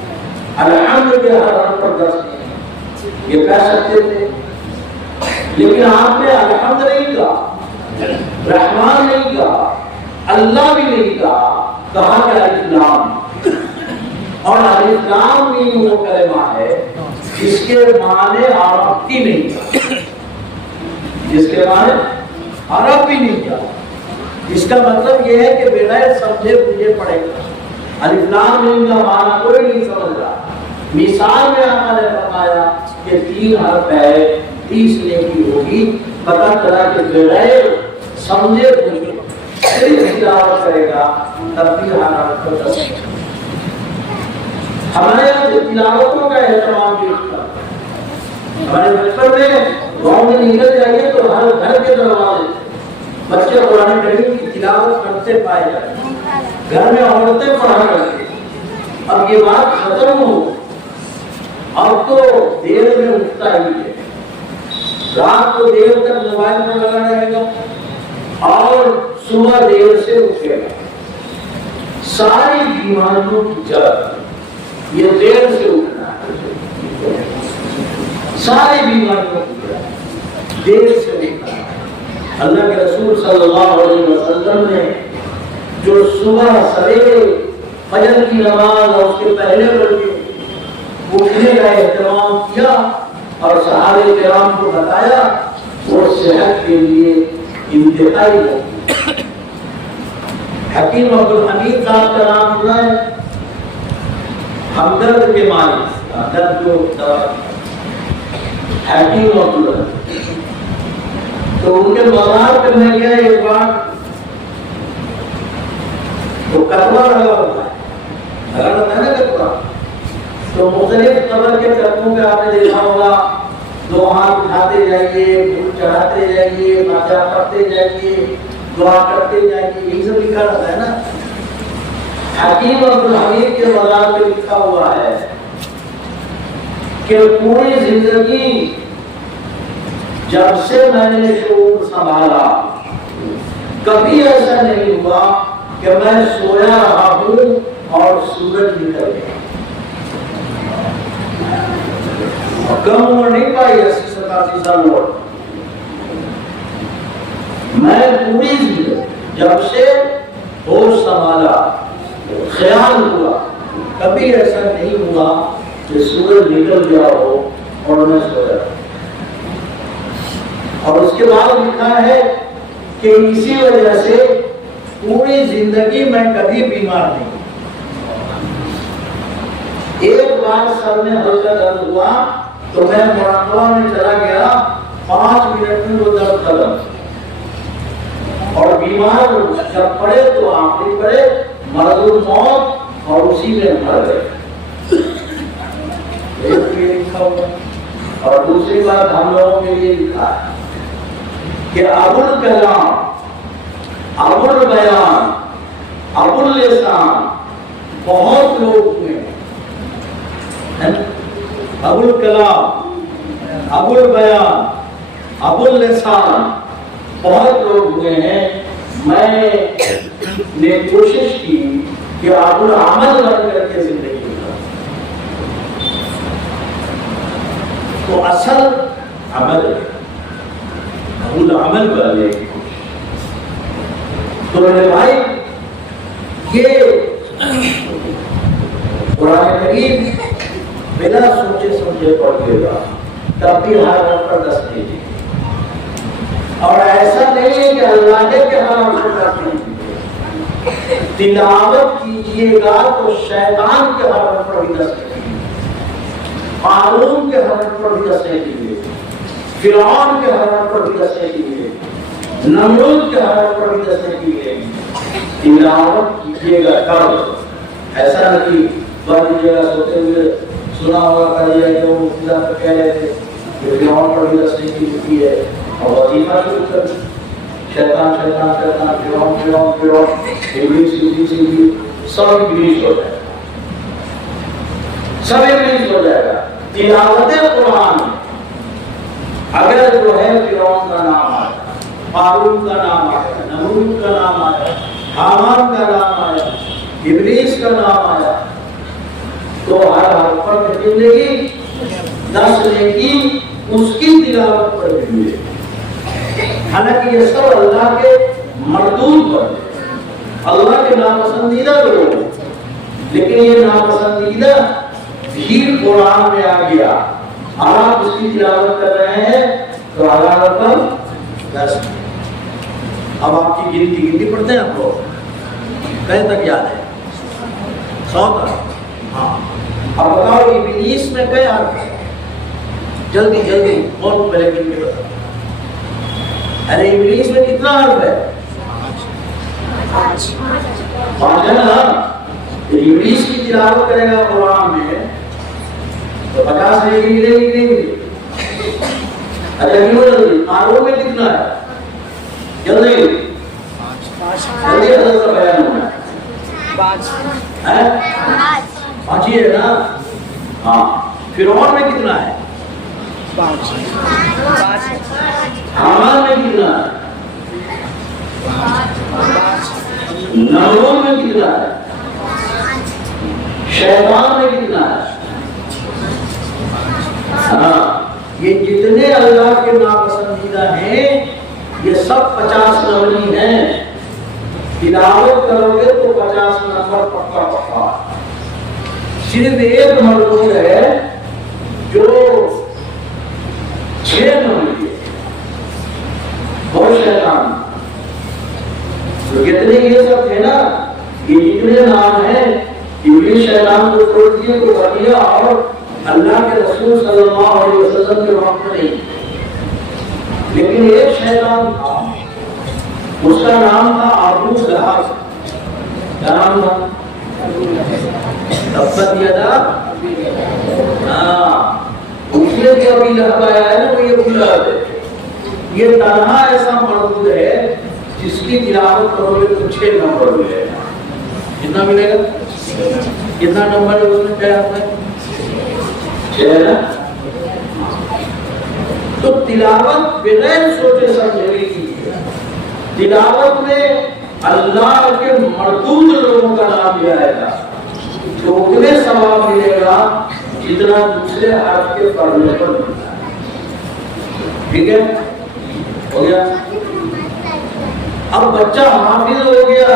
الحمد کے ہر حرف پر 10 نیکی، یہ کہہ سکتے تھے. لیکن آپ نے الحمد نہیں کہا، رحمان نہیں کہا، اللہ بھی نہیں کہا کہ الف لام. اور الف لام بھی وہ کلمہ ہے جس کے معنی عرب کی نہیں کہا، جس کے معنی عرب بھی نہیں کہا. اس کا مطلب یہ ہے کہ بغیر سمجھے مجھے پڑھے گا. الف لام میم کا معنی کوئی نہیں سمجھ رہا. مثال میں آقا نے فرمایا کہ 3 حرف ہے، 30 نیکی ہوگی. پتہ چلا کہ بغیر سمجھے مجھے صرف تلاوت کرے گا تب بھی ہر حرف پر 10 نیکی. ہمارے یہاں سے تلاوتوں کا اہتمام بھی ہوتا ہے. ہمارے بچپن میں گاؤں میں نکل جائیے تو ہر گھر کے دروازے بچے قرآن کریم کی تلاوت کرتے پائے جاتے ہیں. گھر میں عورتیں پڑھا کرتے. اب یہ بات ختم ہو، اب تو دیر میں اٹھتا ہی ہے. رات کو دیر تک موبائل میں لگا رہے گا اور صبح دیر سے اٹھے گا. ساری بیماریوں کی جڑ یہ دیر سے اٹھنا ہے. ساری بیماریوں کی جڑ دیر سے اٹھنا ہے. اللہ کے رسول صلی اللہ علیہ وسلم نے جو صبح سویرے فجر کی نماز اور اس کے پہلے بجے اٹھنے کا اہتمام کیا اور صحابہ کرام کو بتایا، وہ صحت کے لیے انتہائی ہے. حکیم عبدالحمید صاحب کا نام سنا ہے؟ ہمدرد کے مالک، درد جو حکیم عبدالحمید. تو ان کے مزار پہ میں گیا ایک بار، تو کتبہ لگا ہوتا ہے، لگا ہوتا ہے نا کتبہ. تو مختلف قبر کے کتبوں پہ آپ نے دیکھا ہوگا 2 ہاتھ اٹھاتے جائیے، پھول چڑھاتے جائیے، فاتحہ پڑھتے جائیے، دعا کرتے جائیے، یہی سب لکھا رہتا ہے نا. حکیم عبدالحمید کے مزار پہ لکھا ہوا ہے کہ پوری زندگی جب سے میں نے شعور سنبھالا کبھی ایسا نہیں ہوا کہ میں سویا رہا ہوں اور سورج نکل گیا. کم عمر نہیں پائی 80-87 سال اور میں پوری زندگی جب سے ہوش سنبھالا خیال ہوا کبھی ایسا نہیں ہوا کہ سورج نکل گیا ہو اور میں سویا. اور اس کے بعد لکھا ہے کہ اسی وجہ سے پوری زندگی میں کبھی بیمار نہیں. ایک بار سر میں ہلکا درد ہوا تو میں مراقبہ میں چلا گیا، 5 منٹ میں وہ درد ختم. اور بیمار جب پڑے تو آخری پڑے مرض الموت اور اسی میں مر گئے. اور دوسری بات ہم لوگوں کے لیے لکھا ہے کہ ابو الکلام، ابو البیان، ابو اللسان بہت لوگ ہوئے. ابو الکلام، ابو البیان، ابو اللسان بہت لوگ ہوئے ہیں. میں نے کوشش کی کہ ابو العمل بن کر کے زندگی گزاروں. تو اصل عمل ہے، ابو العمل بننے کی کوشش. تو میرے بھائی یہ قرآن کریم بنا سوچے سمجھے پڑھے گا تب بھی ہر وقت پر دست نہیں دی. اور ایسا نہیں ہے کہ اللہ نے کہ ہم پر دست نہیں دی. تلاوت کیجئے گا تو شیطان کے حرم پر بھی دست نہیں دی، قارون کے حرم پر بھی دست نہیں دی، فرعون کے حرم پر بھی دست نہیں دی، نمرود کے حرم پر بھی دست نہیں دی. تلاوت کیجئے گا تب. ایسا نہیں بڑی جگہ سوتے ہوئے سنا ہوا کر دیا کہ وہ مفتیٰ پر کہہ رہے تھے کہ فرعون پر بھی دست نہیں دی ہے اور وظیفہ شروع کر شیطان شیطان شیطان فرعون فرعون فرعون ابلیس سب ابلیس ہو جائے گا، سب ابلیس ہو جائے گا. تلاوت قرآن اگر جو ہے فرعون کا نام آیا، قارون کا نام آیا، نمرود کا نام آیا، حامان کا نام آیا، ابلیس کا نام آیا، تو ہر حرف پر کتنے کی 10 نیکی اس کی تلاوت پر ملے. حالانکہ یہ سب اللہ کے مردود پر اللہ کے ناپسندیدہ لوگ، لیکن یہ ناپسندیدہ بھی قرآن میں آ گیا. آپ اس کی تلاوت کر رہے ہیں تو اللہ پر 10. اب آپ کی گنتی پڑھتے ہیں آپ لوگ کہیں تک یاد ہے؟ 100 تک. ہاں اب بتاؤ ابلیس میں کیا حرف ہے؟ جلدی جلدی بہت پہلے گن کے بتاؤ. ارے ابلیس میں کتنا حرف ہے؟ 5 ہے نا. ابلیس کی تلاوت کرے گا قرآن میں تو 50 ملے گی نہیں ملے. ارے جلدی قارون میں کتنا ہے؟ جلدی جلدی حضرت کا بیان ہونا ہے. 5 ہی ہے نا. ہاں فرعون میں کتنا ہے؟ 5. حامان میں کتنا ہے؟ 5. نمرود میں کتنا ہے؟ شیطان میں کتنا ہے؟ ہاں یہ جتنے اللہ کے ناپسندیدہ ہیں یہ سب 50 نمبری ہیں. تلاوت کرو گے تو 50 نمبر پکا پکا. صرف ایک مردود ہے جو 6 نمبری ہے، اور شیطان. تو کتنے یہ سب تھے نا، یہ جتنے نام ہیں ابلیس شیطان کو چھوڑ دیے تو بقیہ اور اللہ کے رسول صلی اللہ علیہ وسلم کے وقت نہیں. لیکن ایک شیطان تھا، اس کا نام تھا ابو لہب. کیا نام تھا؟ تبت یدا. ہاں اس لیے جو ابھی لہب آیا ہے نا وہ یہ ابو لہب ہے. یہ تنہا ایسا مردود ہے جس کی تلاوت کرو گے تو 6 نمبر ملے گا. کتنا ملے گا؟ کتنا نمبر ہے اس میں کیا ہے؟ 6 نا. تو تلاوت بغیر سوچے سمجھے کی ہے. تلاوت میں اللہ کے مردود لوگوں کا نام لیا آئے گا تو اتنے ثواب ملے گا جتنا دوسرے حرف کے پڑھنے پر ملتا ہے. ٹھیک ہے ہو گیا. اب بچہ حافظ ہو گیا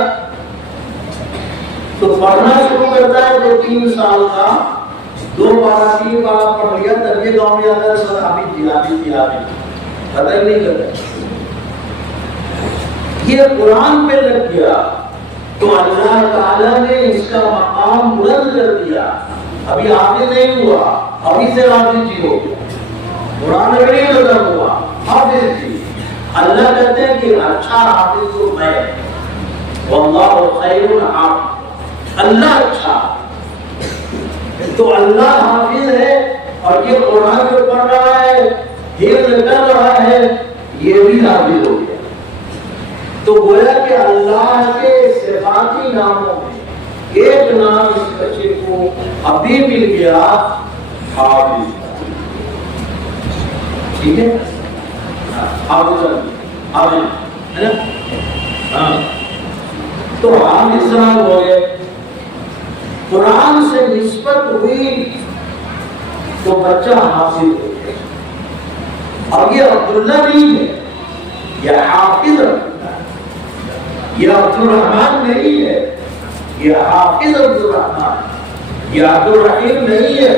تو پڑھنا شروع کرتا ہے 2-3 سال کا. 2 بار 3 بار پڑھ لیا تب یہ گاؤں میں آتا ہے حافظ جی حافظ جی حافظ. پتہ ہی نہیں لگتا. یہ قرآن پہ لگ گیا تو اللہ تعالیٰ نے اس کا مقام بلند کر دیا. ابھی حافظ نہیں ہوا، ابھی سے حافظ جی ہو گیا. قرآن میں نہیں ختم ہوا حافظ جی. اللہ کہتے ہیں کہ اچھا حافظ تو میں، واللہ خیر حافظ. اللہ اچھا تو اللہ حافظ ہے اور یہ قرآن کو پڑھ رہا ہے، حفظ کر رہا ہے، یہ بھی حافظ ہو گیا. تو گویا کہ اللہ کے صفاتی ناموں میں ایک نام اس بچے کو ابھی مل گیا حافظ. ٹھیک ہے. آمین ہے نا؟ ہاں تو حافظ صاحب ہو گئے، قرآن سے نسبت ہوئی تو بچہ حافظ ہو گیا. اور یہ عبداللہ نہیں ہے، یہ حافظ عبداللہ، یہ عبد الرحمن نہیں ہے، یہ حافظ عبد الرحمن، یہ عبد الرحیم نہیں ہے،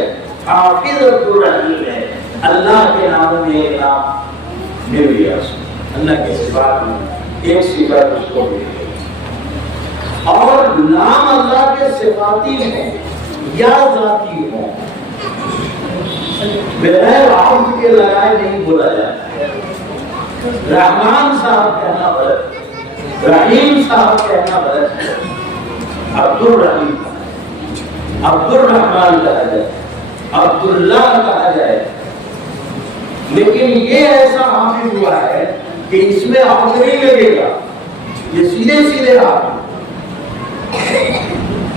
حافظ عبد الرحیم ہے. اللہ کے نام میں ایک نام مل گیا، اللہ کے صفات میں ایک صفت اس کو مل گئی. اور نام اللہ کے صفاتی ہیں یا ذاتی ہوں، بغیر عبد کے لگائے نہیں بولا جاتا ہے. رحمان صاحب کہنا غلط، رحیم صاحب کہنا غلط ہے. عبد الرحیم، عبد الرحمن کہا جائے، عبداللہ کہا جائے. لیکن یہ ایسا حافظ ہوا ہے کہ اس میں عبد نہیں لگے گا، یہ سیدھے سیدھے حافظ.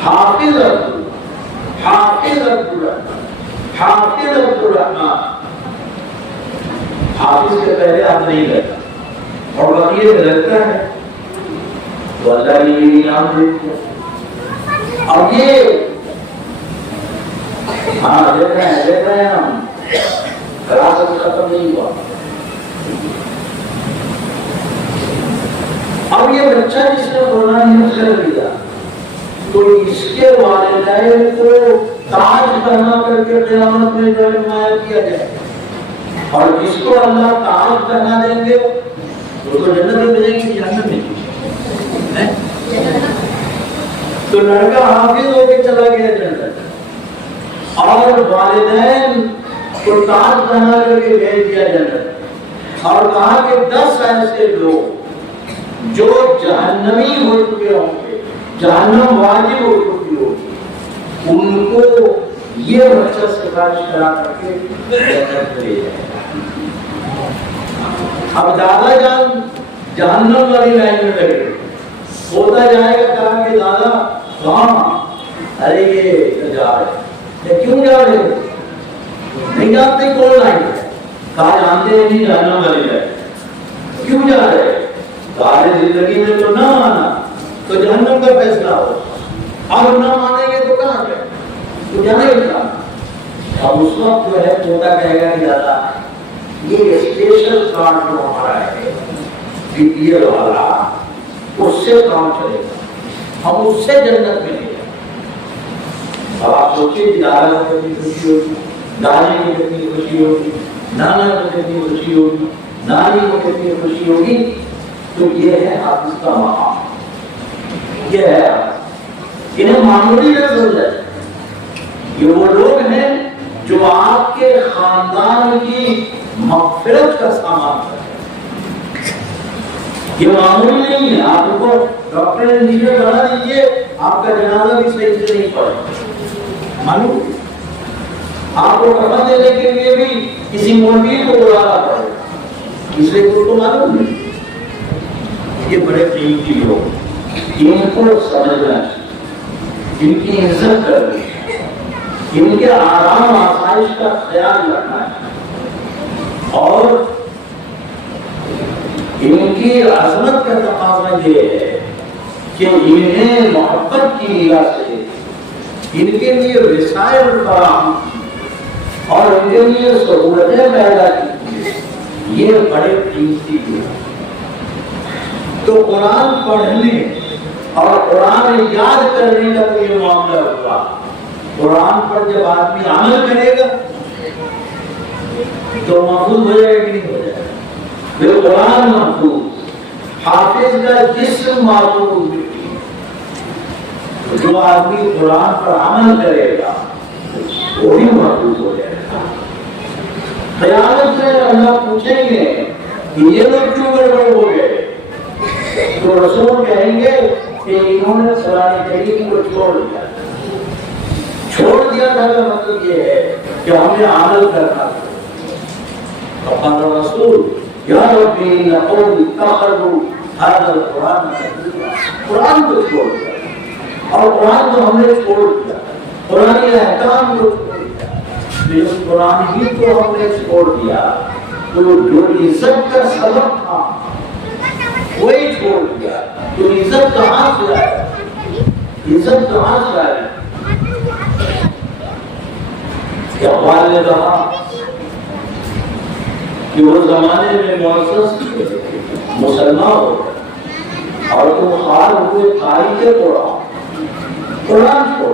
حافظ عبد، حافظ عبد الرحمن، حافظ عبد الرحمن. حافظ کے پہلے آپ نہیں لگتا اور بقیہ لگتا ہے تو اللہ نے یہ نام دیکھتے. اب یہ ہاں دیکھ رہے ہیں ہم، کلاس ختم نہیں ہوا. اب یہ بچہ جس نے قرآن حفظ کر لیا تو اس کے والدین کو تاج پہنا کر کے قیامت میں جو نمایاں کیا جائے، اور جس کو اللہ تاج پہنا دیں گے وہ تو جنت میں ملے گی، جہنم میں. تو لڑکا حافظ ہو کے چلا گیا جنت، اور والدین کو تاج پہنا کر کے بھیج دیا جنت، اور کہا کہ 10 ایسے لوگ جو جہنمی ہو چکے ہوں گے، جہنم واجب ہو چکی ہوگی، ان کو یہ بچہ سفارش کرا کر کے جنت لے جائے. اب دادا جان جہنم والی لائن میں لگے، ہوتا جائے گا کہا کہ دادا کہاں؟ ارے یہ جا رہے. کیوں جا رہے ہو؟ نہیں جانتے کون لائن ہے؟ کہا جانتے ہیں نہیں، جہنم والی لائن. کیوں جا رہے؟ سارے زندگی میں تو نہ مانا تو جہنم کا فیصلہ ہو، اب نہ مانیں گے تو کہاں گئے؟ تو جانا ہی تھا. اب اس وقت جو ہے توتا کہے گا کہ دادا یہ اسپیشل کارڈ جو ہمارا ہے بی پی ایل والا، اس سے کام چلے گا، ہم اس سے جنت میں لے جائیں. اب آپ سوچیے کہ دادا کو کتنی خوشی ہوگی، دادی کو کتنی خوشی ہوگی، نانا کو کتنی خوشی ہوگی، نانی کو کتنی خوشی ہوگی. تو یہ ہے حافظ کا مقام، یہ ہے. انہیں معمولی نہ سمجھے، یہ وہ لوگ ہیں جو آپ کے خاندان کی مغفرت کا سامان کرتے ہیں. یہ معمولی نہیں ہے. آپ کو ڈاکٹر انجینئر بنا دیجیے، آپ کا جنازہ بھی صحیح سے نہیں پڑے، معلوم. آپ کو کفن دینے کے لیے بھی کسی مولوی کو بلانا پڑے، اس لیے کو معلوم نہیں. یہ بڑے قیمتی لوگ، ان کو سمجھنا چاہیے، ان کی عزت کرنی ہے، ان کے آرام آسائش کا خیال رکھنا ہے، اور ان کی عظمت کا تقاضا یہ ہے کہ انہیں محبت کی نگاہ سے ان کے لیے وسائل فراہم اور ان کے لیے سہولتیں پیدا کی، یہ بڑے قیمتی لوگ. تو قرآن پڑھنے اور قرآن یاد کرنے کا تو یہ معاملہ ہوا. قرآن پر جب آدمی عمل کرے گا تو محفوظ ہو جائے گا کہ نہیں ہو جائے گا؟ پھر قرآن محفوظ، حافظ کا جسم محفوظ. جو آدمی قرآن پر عمل کرے گا وہ بھی محفوظ ہو جائے گا. قیامت میں اللہ پوچھیں گے کہ یہ لوگ کیوں گڑبڑ ہو گئے، تو رسول کہیں گے کہ انہوں نے قرآن کریم کو چھوڑ دیا تھا. کا مطلب یہ ہے کہ ہمیں عمل کرنا تھا. فقال الرسول یا ربی ان قومی اتخذوا هذا القرآن مهجورا. قرآن کو چھوڑ دیا، اور قرآن کو ہم نے چھوڑ دیا، قرآنی احکام کو چھوڑ دیا. لیکن قرآن ہی کو ہم نے چھوڑ دیا، تو جو عزت کا سبب تھا وہی چھوڑ دیا. تو عزت کہاں سے آئے؟ عزت کہاں سے آئے؟ اقبال نے کہا کہ وہ زمانے میں معزز مسلمان ہو گئے اور تم خال ہوئے تاریخ قرآن چھوڑ،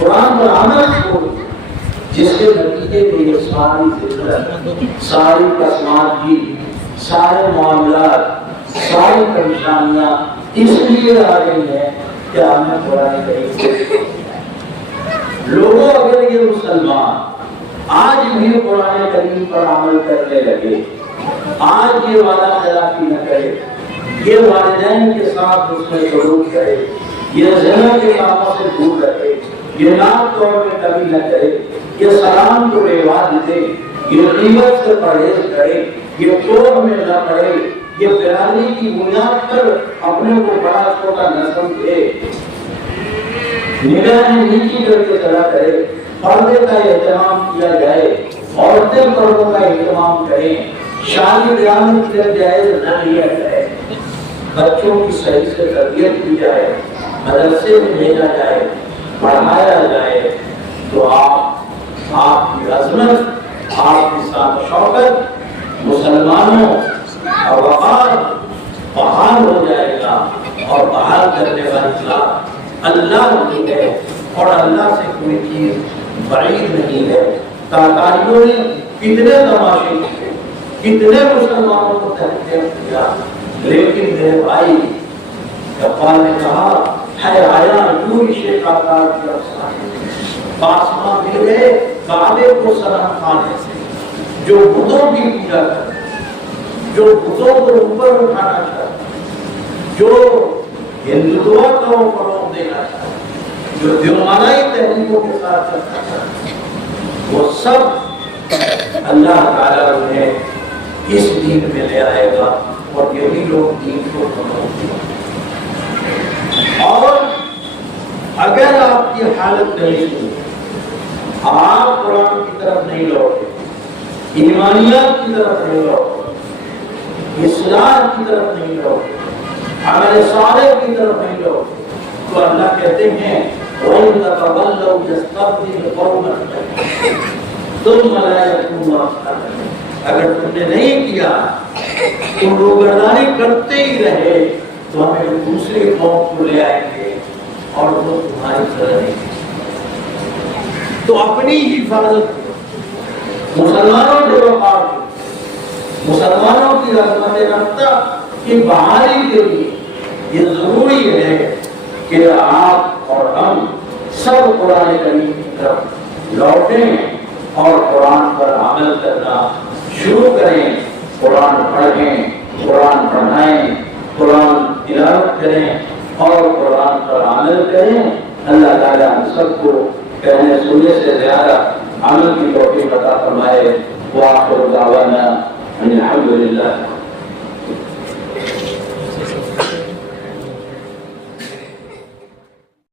قرآن پر عمل چھوڑ، جس کے نتیجے میں یہ ساری فطرت، ساری قسمات کی، سارے معاملات، ساری پریشانیاں اس لیے آ گئی ہیں کہ ہمیں قرآن کریم لوگوں اگر یہ مسلمان آج بھی قرآن کریم پر عمل کرنے لگے، آج یہ وعدہ خلافی نہ کرے، یہ والدین کے ساتھ اس میں سلوک کرے، یہ زنا کے کاموں سے دور رہے، یہ نام طور پہ کبھی نہ کرے، یہ سلام کو رواج دے، یہ غیبت سے پرہیز کرے، یہ چور میں نہ پڑے، یہ برادری کی بنیاد پر اپنے کو بڑا چھوٹا نہ سمجھے، نگاہیں نیچی کر کے چلا کرے، پردے کا اہتمام کیا جائے، عورتیں پردوں کا اہتمام کریں، شادی بیاہ کیا جائے نہ لیا جائے، بچوں کی صحیح سے تربیت کی جائے، مدرسے میں بھیجا جائے، پڑھایا جائے، تو آپ کی عظمت، آپ کی ساتھ شوکت مسلمانوں اور وقار بحال ہو جائے گا. اور بحال کرنے والی ذات اللہ نہیں ہے اور اللہ سے کوئی چیز بعید نہیں ہے. تاتاریوں نے کتنے تماشے کیے، کتنے مسلمانوں کو تحقیق کیا، لیکن میرے بھائی اقبال نے کہا ہے آیا جوش تاتار کی افسانے، آسمان مل گئے کعبے کو سلام کھانے سے. جو بتوں کی پوجا کرتے، جو بتوں کو اوپر اٹھانا چاہتے، جو ہندوتوا کو فروغ دینا چاہتے، جو دیومانائی تحریکوں کے ساتھ چلنا چاہتے، وہ سب اللہ تعالیٰ انہیں اس دین میں لے آئے گا اور یہی لوگ دین کو فروغ دیں. اور اگر آپ کی حالت نہیں ہوئی، آپ قرآن کی طرف نہیں لوٹے، ایمانیات کی طرف نہیں لوٹے، اصلاح کی طرف نہیں لوٹے، عمل صالح کی طرف نہیں لوٹے، تو اللہ کہتے ہیں وَإِن تَتَوَلَّوْا يَسْتَبْدِلْ قَوْمًا ثُمَّ لَا يَكُونُوا أَمْثَالَكُمْ. اگر تم نے نہیں کیا، تم روگردانی کرتے ہی رہے، تو ہمیں دوسری قوم کو لے آئیں گے اور وہ تمہاری طرح نہیں. تو اپنی حفاظت، مسلمانوں کے وقار، مسلمانوں کی عظمت رفتہ کی بحالی کے لیے یہ ضروری ہے کہ آپ اور ہم سب قرآن کریم کی طرف لوٹیں اور قرآن پر عمل کرنا شروع کریں. قرآن پڑھیں، قرآن پڑھائیں، قرآن تلاوت کریں اور قرآن پر عمل کریں. اللہ تعالیٰ ہم سب کو کہنے سننے سے زیادہ عمل کی توفیق عطا فرمائے. وآخر دعوانا ان الحمد للہ.